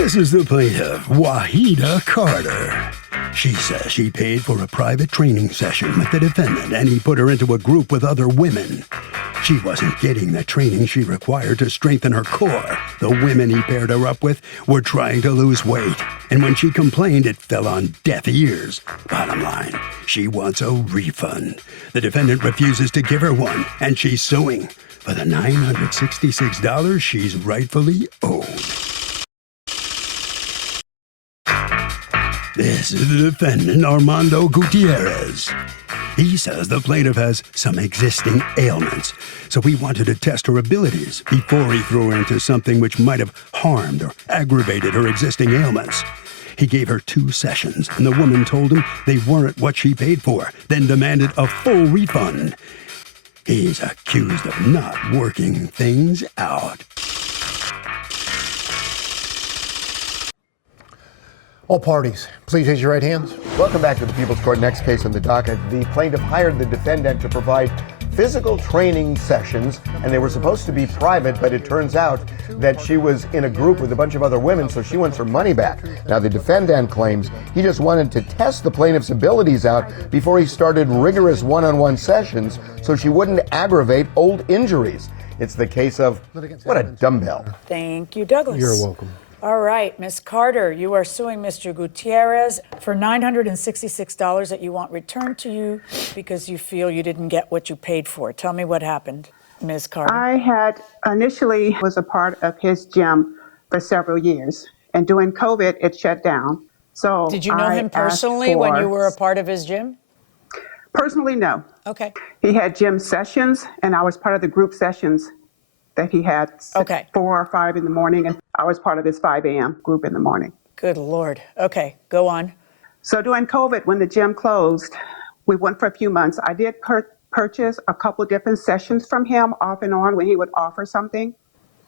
This is the plaintiff, Wahida Carter. She says she paid for a private training session with the defendant and he put her into a group with other women. She wasn't getting the training she required to strengthen her core. The women he paired her up with were trying to lose weight, and when she complained, it fell on deaf ears. Bottom line, she wants a refund. The defendant refuses to give her one, and she's suing for the $966 she's rightfully owed. This is the defendant, Armando Gutierrez. He says the plaintiff has some existing ailments, so he wanted to test her abilities before he threw her into something which might have harmed or aggravated her existing ailments. He gave her 2 sessions, and the woman told him they weren't what she paid for, then demanded a full refund. He's accused of not working things out. All parties, please raise your right hands. Welcome back to the People's Court. Next case on the docket. The plaintiff hired the defendant to provide physical training sessions, and they were supposed to be private, but it turns out that she was in a group with a bunch of other women, so she wants her money back. Now, the defendant claims he just wanted to test the plaintiff's abilities out before he started rigorous one-on-one sessions so she wouldn't aggravate old injuries. It's the case of, what a dumbbell. Thank you, Douglas. You're welcome. All right, Ms. Carter, you are suing Mr. Gutierrez for $966 that you want returned to you because you feel you didn't get what you paid for. Tell me what happened, Ms. Carter. I had initially was a part of his gym for several years, and during COVID, it shut down. So did you know him personally when you were a part of his gym? Personally, no. Okay. He had gym sessions, and I was part of the group sessions that he had 4 or 5 in the morning, and I was part of his 5 a.m. group in the morning. Good Lord. Okay, go on. So during COVID, when the gym closed, we went for a few months. I did purchase a couple different sessions from him off and on when he would offer something.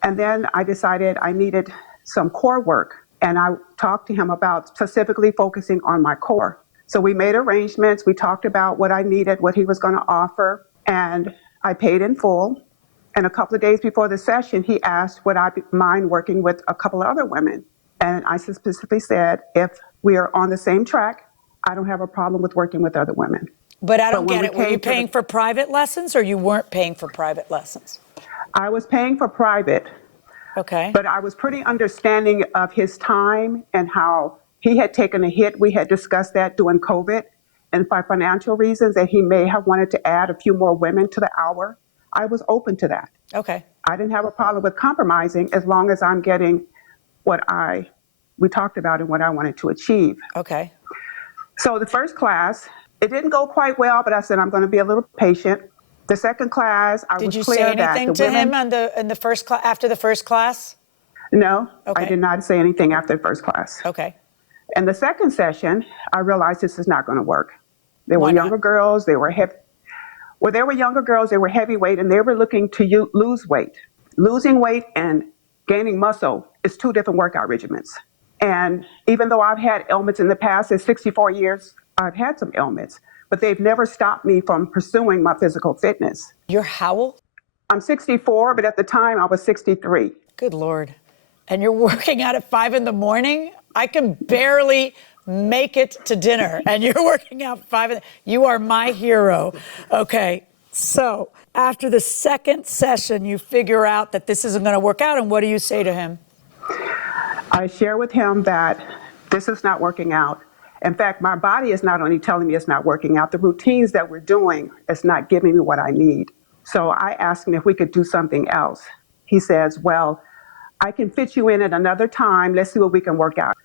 And then I decided I needed some core work, and I talked to him about specifically focusing on my core. So we made arrangements. We talked about what I needed, what he was going to offer, and I paid in full. And a couple of days before the session, he asked would I mind working with a couple of other women. And I specifically said, if we are on the same track, I don't have a problem with working with other women. But I don't get it. Were you paying for private lessons or you weren't paying for private lessons? I was paying for private. Okay. But I was pretty understanding of his time and how he had taken a hit. We had discussed that during COVID. And for financial reasons, that he may have wanted to add a few more women to the hour. I was open to that. Okay. I didn't have a problem with compromising as long as I'm getting what we talked about and what I wanted to achieve. Okay. So the first class, it didn't go quite well, but I said I'm going to be a little patient. The second class, I was clear that the women... Did you say anything to him in the first class, after the first class? No, okay. I did not say anything after the first class. Okay. And the second session, I realized this is not going to work. There were younger girls, they were heavy. Well, there were younger girls, they were heavyweight, and they were looking to lose weight. Losing weight and gaining muscle is 2 different workout regimens. And even though I've had ailments in the past, in 64 years, I've had some ailments, but they've never stopped me from pursuing my physical fitness. You're how old? I'm 64, but at the time I was 63. Good Lord. And you're working out at 5 in the morning? I can barely make it to dinner, and you're working out 5. You are my hero. Okay, so after the second session, you figure out that this isn't going to work out, and what do you say to him? I share with him that this is not working out. In fact, my body is not only telling me it's not working out, the routines that we're doing is not giving me what I need. So I asked him if we could do something else. He says, well, I can fit you in at another time. Let's see what we can work out.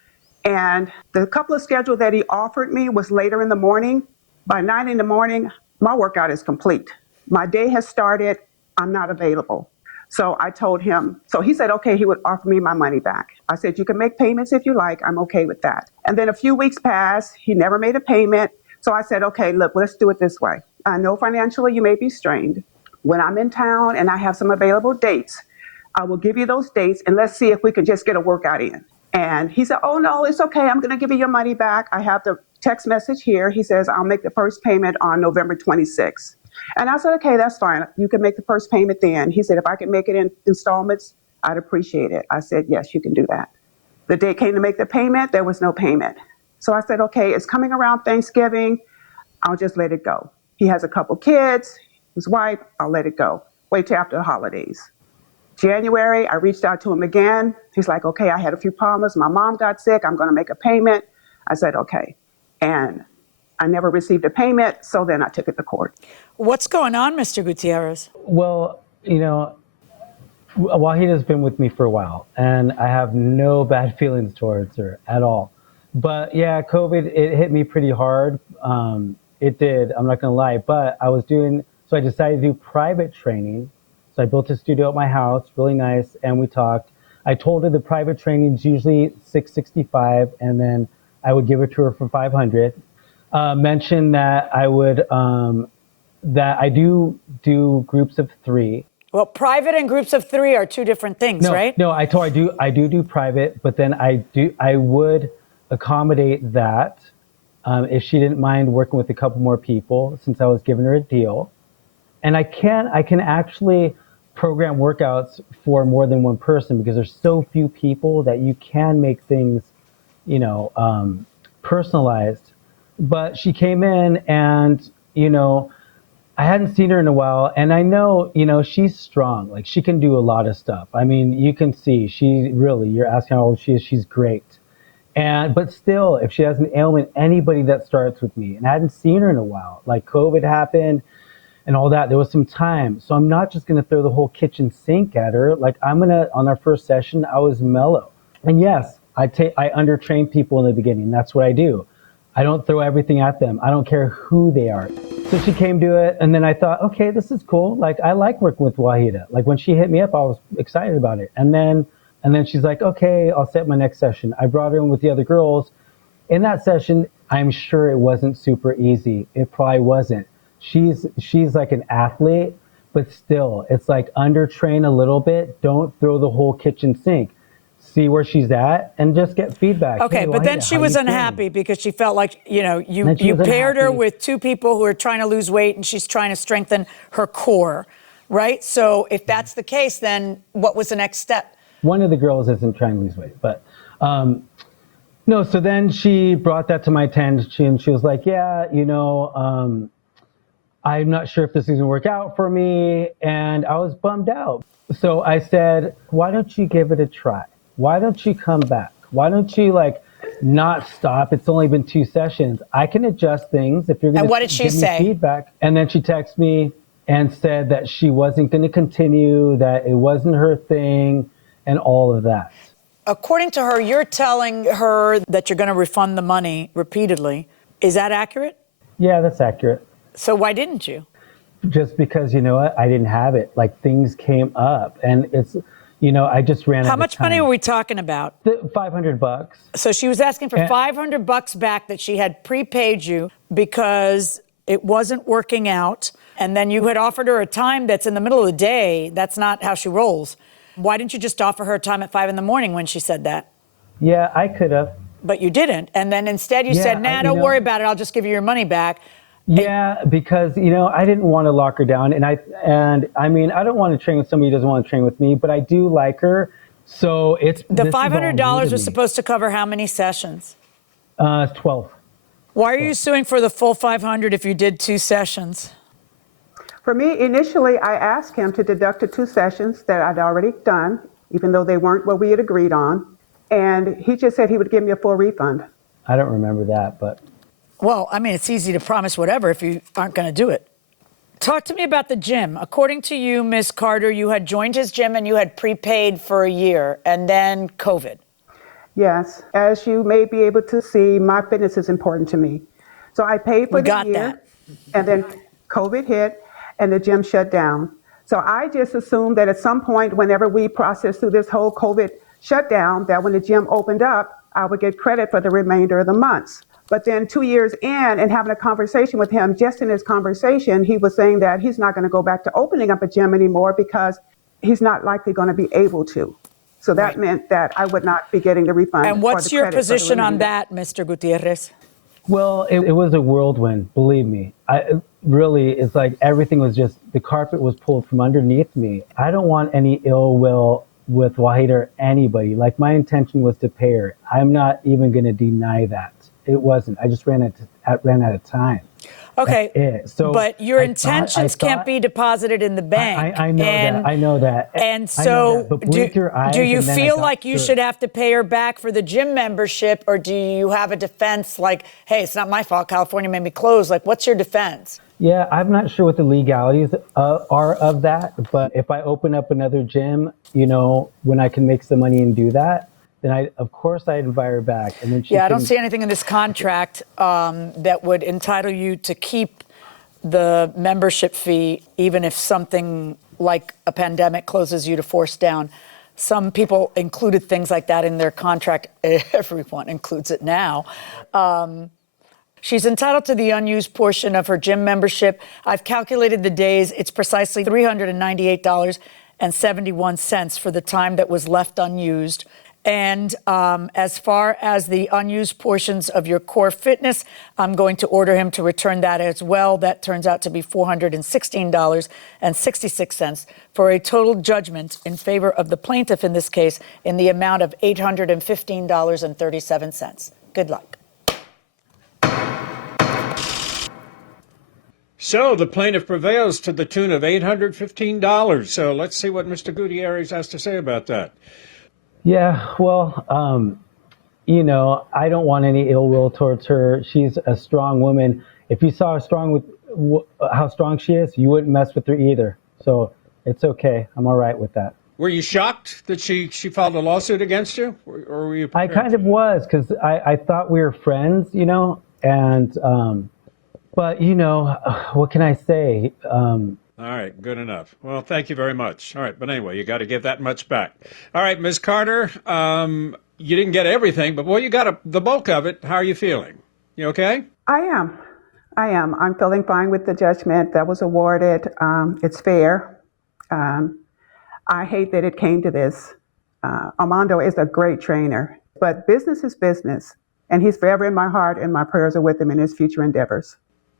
And the couple of schedules that he offered me was later in the morning. By 9 in the morning, my workout is complete. My day has started. I'm not available. So I told him, so he said, okay, he would offer me my money back. I said, you can make payments if you like. I'm okay with that. And then a few weeks passed. He never made a payment. So I said, okay, look, let's do it this way. I know financially you may be strained. When I'm in town and I have some available dates, I will give you those dates and let's see if we can just get a workout in. And he said, oh, no, it's okay. I'm going to give you your money back. I have the text message here. He says, I'll make the first payment on November 26th. And I said, okay, that's fine. You can make the first payment then. He said, if I can make it in installments, I'd appreciate it. I said, yes, you can do that. The day came to make the payment, there was no payment. So I said, okay, it's coming around Thanksgiving. I'll just let it go. He has a couple kids, his wife, I'll let it go. Wait till after the holidays. January, I reached out to him again. He's like, okay, I had a few problems. My mom got sick. I'm going to make a payment. I said, okay. And I never received a payment, so then I took it to court. What's going on, Mr. Gutierrez? Well, Wahida's been with me for a while, and I have no bad feelings towards her at all. But yeah, COVID, it hit me pretty hard. It did, I'm not gonna lie, but so I decided to do private training. So I built a studio at my house, really nice, and we talked. I told her the private training is usually $665, and then I would give it to her for $500. Mentioned that that I do groups of 3. Well, private and groups of 3 are 2 different things, right? No, I told her I do private, but then I would accommodate that if she didn't mind working with a couple more people, since I was giving her a deal. And I can actually program workouts for more than one person, because there's so few people that you can make things, personalized. But she came in, and I hadn't seen her in a while, and I know, she's strong. Like, she can do a lot of stuff. I mean, you can see you're asking how old she is, she's great. But still, if she has an ailment, anybody that starts with me, and I hadn't seen her in a while, like COVID happened and all that, there was some time. So I'm not just gonna throw the whole kitchen sink at her. Like, on our first session, I was mellow. And yes, I undertrain people in the beginning. That's what I do. I don't throw everything at them. I don't care who they are. So she came to it, and then I thought, okay, this is cool. Like, I like working with Wahida. Like, when she hit me up, I was excited about it. And then she's like, okay, I'll set my next session. I brought her in with the other girls. In that session, I'm sure it wasn't super easy. It probably wasn't. She's like an athlete, but still, it's like undertrain a little bit. Don't throw the whole kitchen sink. See where she's at and just get feedback. Okay, hey, but then Wahida, she how was you feeling? unhappy because she felt like, you was paired her unhappy. with 2 people who are trying to lose weight, and she's trying to strengthen her core, right? So if that's the case, then what was the next step? One of the girls isn't trying to lose weight, but no. So then she brought that to my attention, and she was like, yeah, I'm not sure if this is gonna work out for me. And I was bummed out. So I said, why don't you give it a try? Why don't you come back? Why don't you not stop? It's only been 2 sessions. I can adjust things if you're gonna And what did she give me say? feedback. And then she texted me and said that she wasn't gonna continue, that it wasn't her thing, and all of that. According to her, you're telling her that you're going to refund the money repeatedly. Is that accurate? Yeah, that's accurate. So why didn't you? Just because, you know what, I didn't have it. Like, things came up, and it's, I just ran out How of much money time. are we talking about? $500. So she was asking for $500 back that she had prepaid you because it wasn't working out. And then you had offered her a time that's in the middle of the day. That's not how she rolls. Why didn't you just offer her a time at 5 a.m. when she said that? Yeah, I could have. But you didn't. And then instead you said, nah, don't worry about it. I'll just give you your money back. Yeah, because, I didn't want to lock her down. And I don't want to train with somebody who doesn't want to train with me, but I do like her. So it's The $500 was supposed to cover how many sessions? 12. Why are you suing for the full $500 if you did 2 sessions? For me, initially, I asked him to deduct the 2 sessions that I'd already done, even though they weren't what we had agreed on. And he just said he would give me a full refund. I don't remember that, but. Well, I mean, it's easy to promise whatever if you aren't going to do it. Talk to me about the gym. According to you, Ms. Carter, you had joined his gym and you had prepaid for a year, and then COVID. Yes, as you may be able to see, my fitness is important to me. So I paid for the year, and then COVID hit, and the gym shut down. So I just assumed that at some point, whenever we processed through this whole COVID shutdown, that when the gym opened up, I would get credit for the remainder of the months. But then 2 years in and having a conversation with him, just in his conversation, he was saying that he's not going to go back to opening up a gym anymore because he's not likely going to be able to. So that meant that I would not be getting the refund. And what's your position on that, Mr. Gutierrez? Well, it was a whirlwind, believe me. It's like everything was just, the carpet was pulled from underneath me. I don't want any ill will with Wahida or anybody. Like, my intention was to pay her. I'm not even going to deny that. It wasn't. I just ran out of time. Okay, That's it. So but your I intentions thought- can't be deposited in the bank. I know that. I know that. And I know so, that, but blink your eyes do you and then I feel got like you through. should have to pay her back for the gym membership, or do you have a defense like, hey, it's not my fault, California made me close? Like, what's your defense? Yeah, I'm not sure what the legalities are of that, but if I open up another gym, when I can make some money and do that, then of course I'd invite her back. And then I don't see anything in this contract that would entitle you to keep the membership fee, even if something like a pandemic closes you to force down. Some people included things like that in their contract. Everyone includes it now. She's entitled to the unused portion of her gym membership. I've calculated the days. It's precisely $398.71 for the time that was left unused. And as far as the unused portions of your core fitness, I'm going to order him to return that as well. That turns out to be $416.66 for a total judgment in favor of the plaintiff in this case in the amount of $815.37. Good luck. So the plaintiff prevails to the tune of $815. So let's see what Mr. Gutierrez has to say about that. Yeah, well, I don't want any ill will towards her. She's a strong woman. If you saw how strong she is, you wouldn't mess with her either. So it's okay. I'm all right with that. Were you shocked that she filed a lawsuit against you? Or were you I prepared kind of was, because I thought we were friends, and, but, what can I say? All right, good enough. Well, thank you very much. All right, but anyway, you got to give that much back. All right, Ms. Carter, you didn't get everything, but you got the bulk of it. How are you feeling? You okay? I am. I'm feeling fine with the judgment that was awarded. It's fair. I hate that it came to this. Armando is a great trainer, but business is business, and he's forever in my heart, and my prayers are with him in his future endeavors.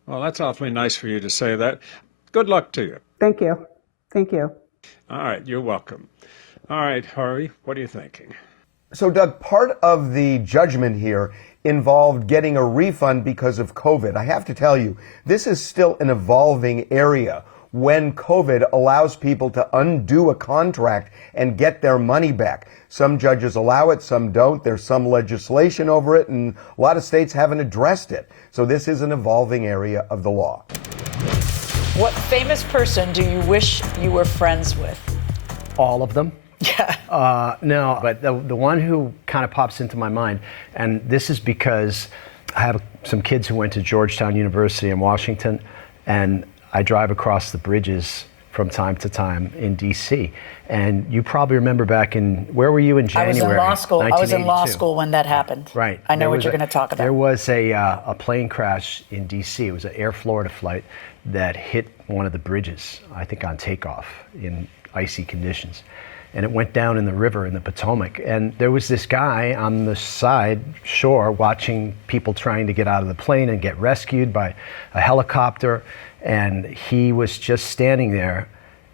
Well, that's awfully nice for you to say that. Good luck to you. Thank you. Thank you. All right, you're welcome. All right, Harvey, what are you thinking? So, Doug, part of the judgment here involved getting a refund because of COVID. I have to tell you, this is still an evolving area. When COVID allows people to undo a contract and get their money back. Some judges allow it, some don't. There's some legislation over it, and a lot of states haven't addressed it. So this is an evolving area of the law. What famous person do you wish you were friends with? All of them. Yeah. No, but the one who kind of pops into my mind, and this is because I have some kids who went to Georgetown University in Washington, and I drive across the bridges from time to time in D.C. And you probably remember back where were you in January? I was in law school. I was in law 1982. school when that happened. Right. I know what you're going to talk about. There was a plane crash in D.C. It was an Air Florida flight that hit one of the bridges, I think on takeoff in icy conditions. And it went down in the river in the Potomac. And there was this guy on the side shore watching people trying to get out of the plane and get rescued by a helicopter. And he was just standing there,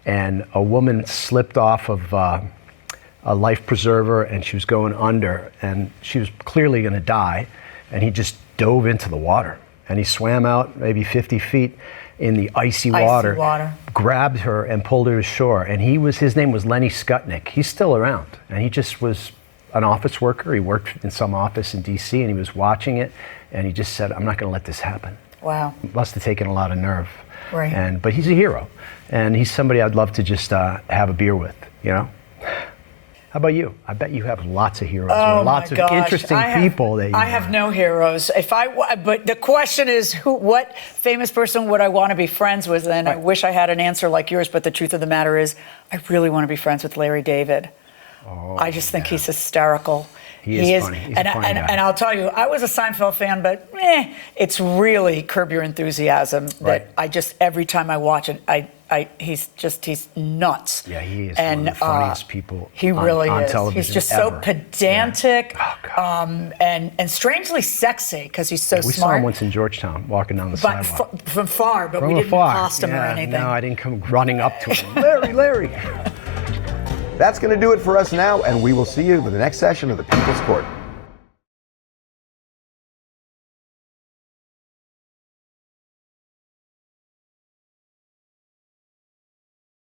and a woman slipped off of a life preserver, and she was going under, and she was clearly going to die. And he just dove into the water, and he swam out maybe 50 feet in the icy water, grabbed her and pulled her to shore. And his name was Lenny Skutnik. He's still around, and he just was an office worker. He worked in some office in DC, and he was watching it, and he just said, I'm not going to let this happen. Wow. Must have taken a lot of nerve. Right. But he's a hero, and he's somebody I'd love to just have a beer with, How about you? I bet you have lots of heroes, or lots of interesting people that you I have no heroes. But the question is, what famous person would I want to be friends with? And I wish I had an answer like yours, but the truth of the matter is, I really want to be friends with Larry David. I just think he's hysterical. He is funny. He's a funny guy. And I'll tell you, I was a Seinfeld fan, but it's really Curb Your Enthusiasm that I just, every time I watch it, he's nuts. Yeah, he is one of the funniest people he really on is. television. He's just ever. so pedantic and strangely sexy because he's so we smart. saw him once in Georgetown walking down the sidewalk. From far, but From we didn't afar. accost him or anything. No, I didn't come running up to him. Larry. That's going to do it for us now, and we will see you for the next session of the People's Court.